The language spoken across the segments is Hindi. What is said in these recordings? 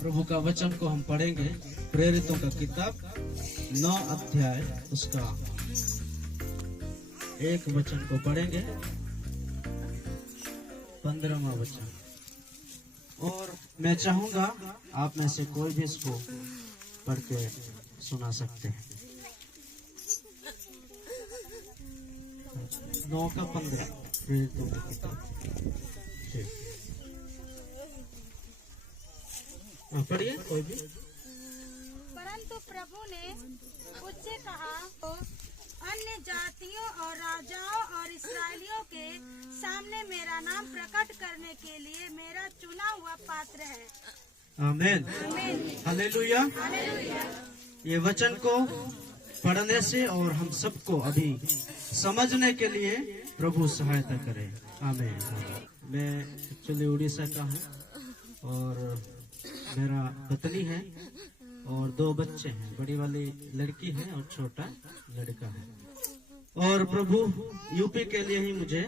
प्रभु का वचन को हम पढ़ेंगे। प्रेरितों का किताब 9 अध्याय उसका 1 वचन को पढ़ेंगे, 15वां वचन। और मैं चाहूंगा आप में से कोई भी इसको पढ़ के सुना सकते हैं। 9 का 15 प्रेरितों की किताब। पढ़िए कोई भी। परंतु प्रभु ने मुझसे कहा, तो अन्य जातियों और राजाओं और इस्राएलियों के सामने मेरा नाम प्रकट करने के लिए मेरा चुना हुआ पात्र है। आमीन, हालेलुया। ये वचन को पढ़ने से और हम सबको अभी समझने के लिए प्रभु सहायता करे। आमीन। मैं एक्चुअली उड़ीसा का हूँ और मेरा पत्नी है और 2 बच्चे हैं। बड़ी वाली लड़की है और छोटा लड़का है। और प्रभु यूपी के लिए ही मुझे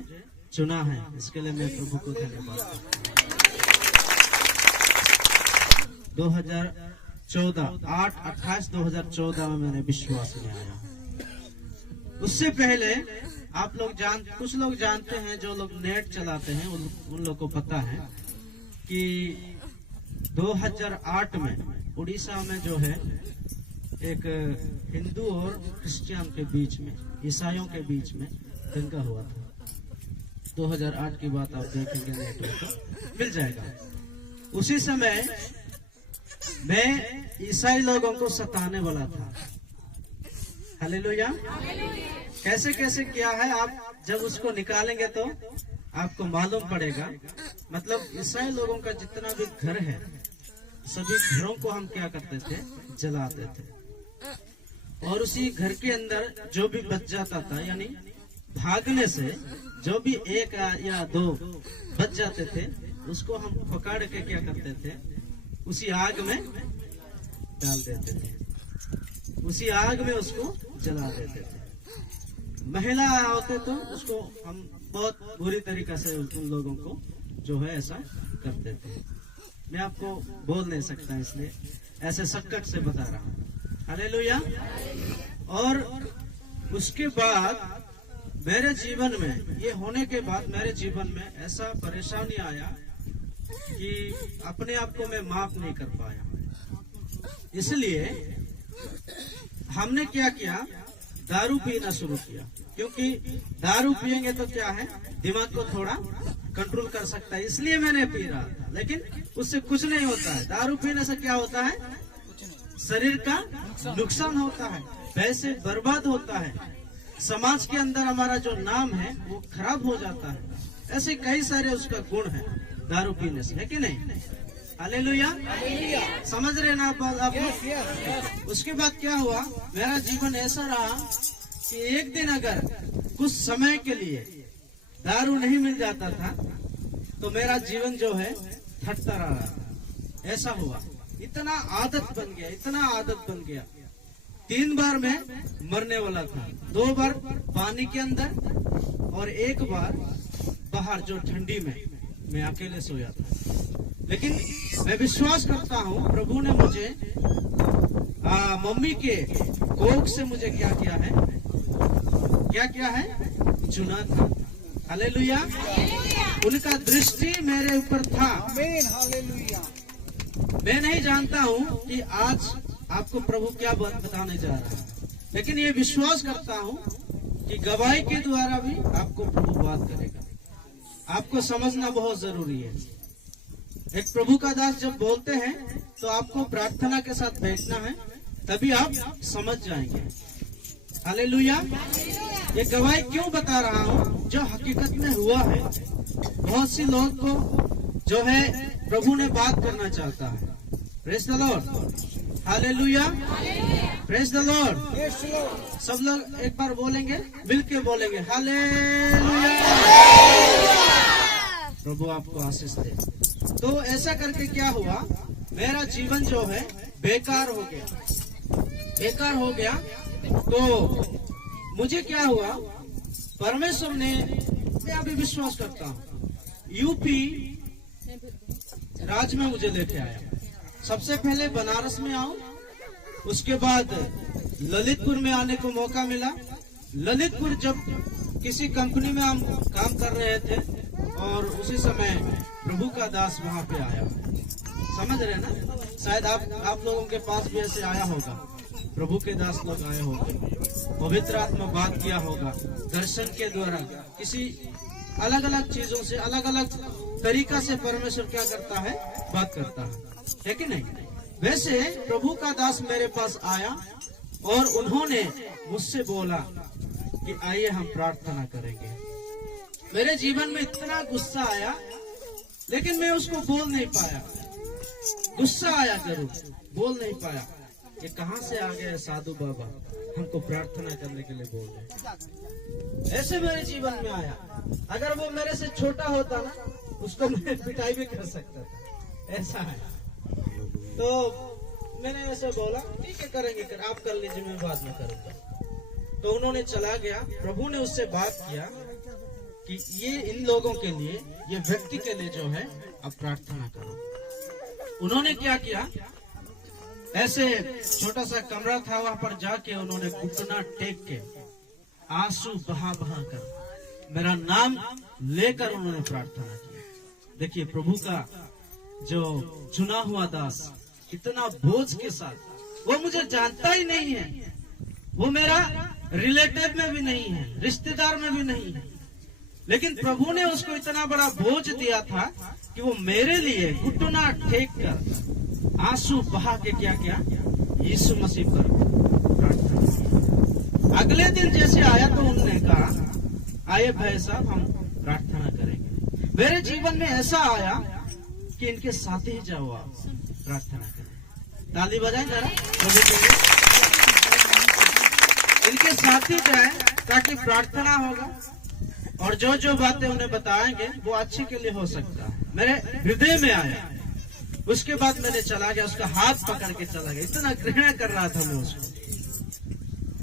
चुना है, इसके लिए मैं प्रभु को धन्यवाद करता हूँ। 2014 8/28/2014 में मैंने विश्वास में आया। उससे पहले आप लोग कुछ लोग जानते हैं, जो लोग नेट चलाते हैं उन लोग को पता है कि 2008 में उड़ीसा में जो है एक हिंदू और क्रिश्चियन के बीच में, ईसाइयों के बीच में दंगा हुआ था। 2008 की बात आप देखेंगे नेट में मिल जाएगा। उसी समय मैं ईसाई लोगों को सताने वाला था। हालेलुया। कैसे कैसे किया है, आप जब उसको निकालेंगे तो आपको मालूम पड़ेगा। मतलब ईसाई लोगों का जितना भी घर है, सभी घरों को हम क्या करते थे, जलाते थे। और उसी घर के अंदर जो भी बच जाता था, यानी भागने से जो भी 1 या 2 बच जाते थे, उसको हम पकड़ के क्या करते थे, उसी आग में डाल देते थे, उसी आग में उसको जला देते थे। महिला होते तो उसको हम बहुत बुरी तरीका से उन लोगों को जो है ऐसा करते थे। मैं आपको बोल नहीं सकता, इसलिए ऐसे संकट से बता रहा हूँ। हालेलुया। और उसके बाद मेरे जीवन में, ये होने के बाद मेरे जीवन में ऐसा परेशानी आया कि अपने आप को मैं माफ नहीं कर पाया। इसलिए हमने क्या किया, दारू पीना शुरू किया। क्योंकि दारू पिएंगे तो क्या है, दिमाग को थोड़ा कंट्रोल कर सकता है, इसलिए मैंने पी रहा था। लेकिन उससे कुछ नहीं होता है। दारू पीने से क्या होता है, शरीर का नुकसान होता है, पैसे बर्बाद होता है, समाज के अंदर हमारा जो नाम है वो खराब हो जाता है। ऐसे कई सारे उसका गुण है दारू पीने से, है कि नहीं? हालेलुया। समझ रहे ना आप? उसके बाद क्या हुआ, मेरा जीवन ऐसा रहा कि एक दिन अगर कुछ समय के लिए दारू नहीं मिल जाता था तो मेरा जीवन जो है थकता रहा। ऐसा हुआ, इतना आदत बन गया, इतना आदत बन गया। 3 बार मैं मरने वाला था, 2 बार पानी के अंदर और 1 बार बाहर जो ठंडी में मैं अकेले सोया था। लेकिन मैं विश्वास करता हूँ प्रभु ने मुझे मम्मी के कोख से मुझे क्या किया है, चुना था। हालेलुया। उनका दृष्टि मेरे ऊपर था। हालेलुया। मैं नहीं जानता हूँ कि आज आपको प्रभु क्या बताने जा रहा है, लेकिन ये विश्वास करता हूँ कि गवाही के द्वारा भी आपको प्रभु बात करेगा। आपको समझना बहुत जरूरी है। एक प्रभु का दास जब बोलते हैं तो आपको प्रार्थना के साथ बैठना है, तभी आप समझ जाएंगे। हालेलुया। ये गवाही क्यों बता रहा हूँ, जो हकीकत में हुआ है। बहुत सी लोग को जो है प्रभु ने बात करना चाहता है। Praise the Lord. Hallelujah. Praise the Lord. सब लोग एक बार बोलेंगे, मिलके बोलेंगे हालेलुया। प्रभु आपको आशीष दे। तो ऐसा करके क्या हुआ, मेरा जीवन जो है बेकार हो गया। तो मुझे क्या हुआ, परमेश्वर ने, मैं अभी विश्वास करता हूँ, यूपी राज्य में मुझे लेके आया। सबसे पहले बनारस में आऊं, उसके बाद ललितपुर में आने को मौका मिला। ललितपुर जब किसी कंपनी में हम काम कर रहे थे और उसी समय प्रभु का दास वहां पे आया। समझ रहे ना, शायद आप लोगों के पास भी ऐसे आया होगा, प्रभु के दास लोग आए होंगे, पवित्र आत्मा बात किया होगा, दर्शन के द्वारा किसी अलग अलग चीजों से, अलग अलग तरीका से परमेश्वर क्या करता है, बात करता है कि नहीं। वैसे प्रभु का दास मेरे पास आया और उन्होंने मुझसे बोला कि आइए हम प्रार्थना करेंगे। मेरे जीवन में इतना गुस्सा आया, लेकिन मैं उसको बोल नहीं पाया। गुस्सा आया जरूर, बोल नहीं पाया कि कहां से आ गए साधु बाबा हमको प्रार्थना करने के लिए बोल रहे। ऐसे मेरे जीवन में आया। अगर वो मेरे से छोटा होता ना, उसको मैं पिटाई भी कर सकता था, ऐसा है। तो मैंने ऐसे बोला ठीक है करेंगे, आप कर लीजिए, मैं बाद में करूंगा। तो उन्होंने चला गया। प्रभु ने उससे बात किया कि ये इन लोगों के लिए, ये व्यक्ति के लिए जो है अब प्रार्थना करो। उन्होंने क्या किया, ऐसे छोटा सा कमरा था, वहां पर जाके उन्होंने घुटना टेक के आंसू बहा बहा कर मेरा नाम लेकर उन्होंने प्रार्थना की। देखिए प्रभु का जो चुना हुआ दास इतना बोझ के साथ, वो मुझे जानता ही नहीं है, वो मेरा रिलेटिव में भी नहीं है, रिश्तेदार में भी नहीं है, लेकिन प्रभु ने उसको इतना बड़ा बोझ दिया था कि वो मेरे लिए घुटना टेक कर आंसू बहा के क्या किया, यीशु मसीह पर प्रार्थना की। अगले दिन जैसे आया तो उन्होंने कहा आइए भाई साहब हम प्रार्थना करेंगे। मेरे जीवन में ऐसा आया कि इनके साथ ही जाओ, आप प्रार्थना करें। ताली बजाएं जरा प्रभु के लिए। इनके साथ ही जाए ताकि प्रार्थना होगा और जो जो बातें उन्हें बताएंगे वो अच्छे के लिए हो सकता है। मेरे हृदय में आया, उसके बाद मैंने चला गया, उसका हाथ पकड़ के चला गया। इतना घृणा कर रहा था मैं उसको।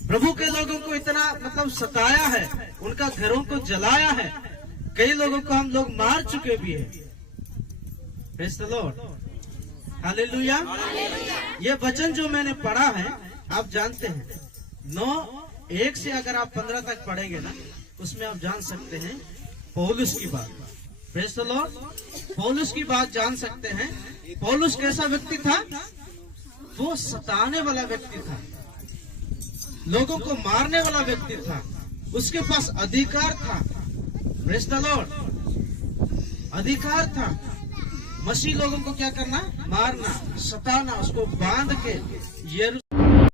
प्रभु के लोगों को इतना मतलब सताया है, उनका घरों को जलाया है, कई लोगों को हम लोग मार चुके भी हैं। Praise the Lord, hallelujah. ये वचन जो मैंने पढ़ा है आप जानते हैं, 9:1 से अगर आप 15 तक पढ़ेंगे ना, उसमें आप जान सकते हैं पौलुस की बात। प्रेज़ द लॉर्ड, पौलुस की बात जान सकते हैं। पौलुस कैसा व्यक्ति था, वो सताने वाला व्यक्ति था, लोगों को मारने वाला व्यक्ति था, उसके पास अधिकार था। प्रेज़ द लॉर्ड, अधिकार था मसीह लोगों को क्या करना, मारना, सताना, उसको बांध के